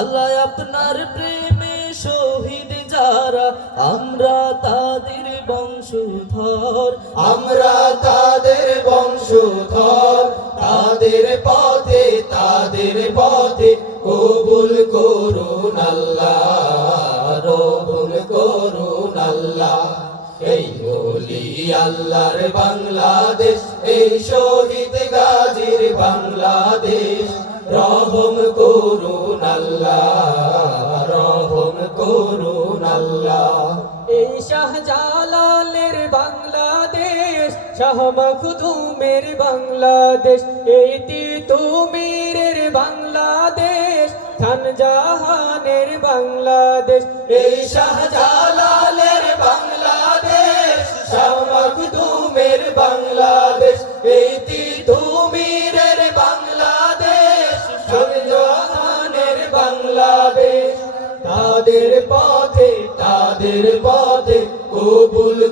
আল্লাহ আপনার প্রেমে শহীদ যারা, আমরা তাদের বংশধর। আমরা তাদের বংশধর, তাদের পথে তাদের পথে কবুল করুন আল্লাহ রবুল করুন আল্লাহ। এই ওলি আল্লাহর বাংলাদেশ, এই শহীদ গাজীর বাংলাদেশ। রহম করুন আল্লাহ রহম করুন আল্লাহ। এই শাহজালালের বাংলাদেশ শাহ মখদুমের বাংলাদেশ এই তিতুমিরের বাংলাদেশ খান জাহানের বাংলাদেশ। এই শাহজালালের বাংলাদেশ শাহ মখদুমের বাংলাদেশ।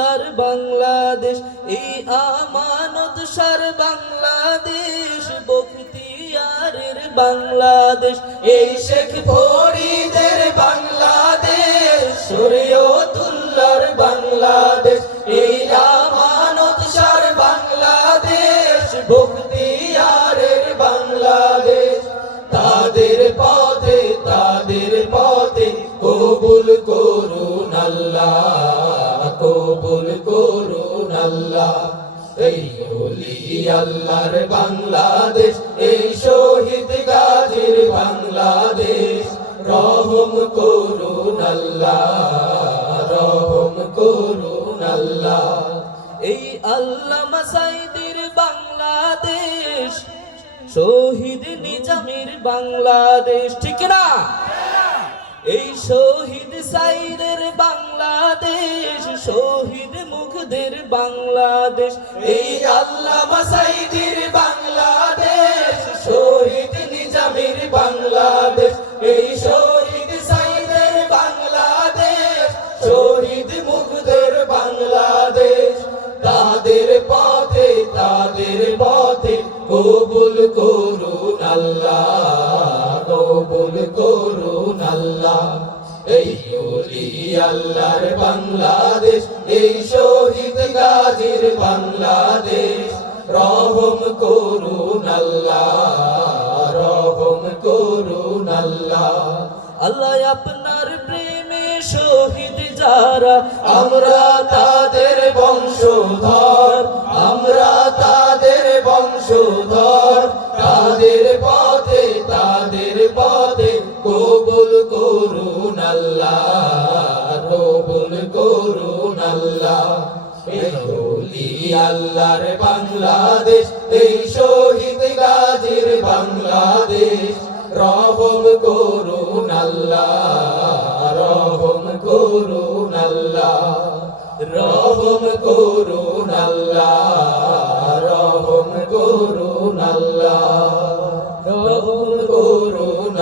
শরীয়তুল্লাহর বাংলাদেশ, এই আমানত সার বাংলাদেশ, বখতিয়ারের বাংলাদেশ, এই শেখ ফরিদের বাংলাদেশ, শরীয়তুল্লাহর বাংলাদেশ, এই আমানত সার বাংলাদেশ, বখতিয়ারের বাংলাদেশ। তাদের পথে তাদের পথে কবুল করুন আল্লাহ। কবুল করুন আল্লাহ। এই হলি আল্লাহর বাংলাদেশ, এই শহীদ গাজীর বাংলাদেশ। রহম করুন আল্লাহ, রহম করুন আল্লাহ। এই আল্লাহ সাইদের বাংলাদেশ, শহীদ নিজামের বাংলাদেশ, ঠিক না? এই শহীদ সাইদের বাংলাদেশ, শহীদ মুখদের বাংলাদেশ। এই আল্লামা সাইদের বাংলাদেশ, শহীদ নিজামের বাংলাদেশ। এই শহীদ সাইদের বাংলাদেশ, শহীদ মুখদের বাংলাদেশ। তাদের পথে তাদের পথে কবুল করুন আল্লাহ, কবুল করুন আল্লাহ। এই আল্লাহর বাংলাদেশ, এই শহীদ গাজীর বাংলাদেশ। রহম করুন আল্লাহ, রহম করুন আল্লাহ। আল্লাহ আপনার প্রেমে শহীদ যারা, আমরা পথে কবুল করুন আল্লাহ, কবুল করুন আল্লাহ। আল্লাহর বাংলাদেশ, এই শহীদ গাজীর বাংলাদেশ। রহম করুন আল্লাহ, রহম করুন আল্লাহ। রহম করুন আল্লাহ, রহম করুন আল্লাহ। রহম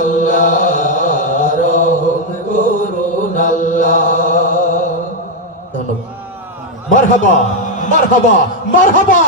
আল্লাহ রহম করুন আল্লাহ। ধন্যবাদ। মারহাবা মারহাবা মারহাবা।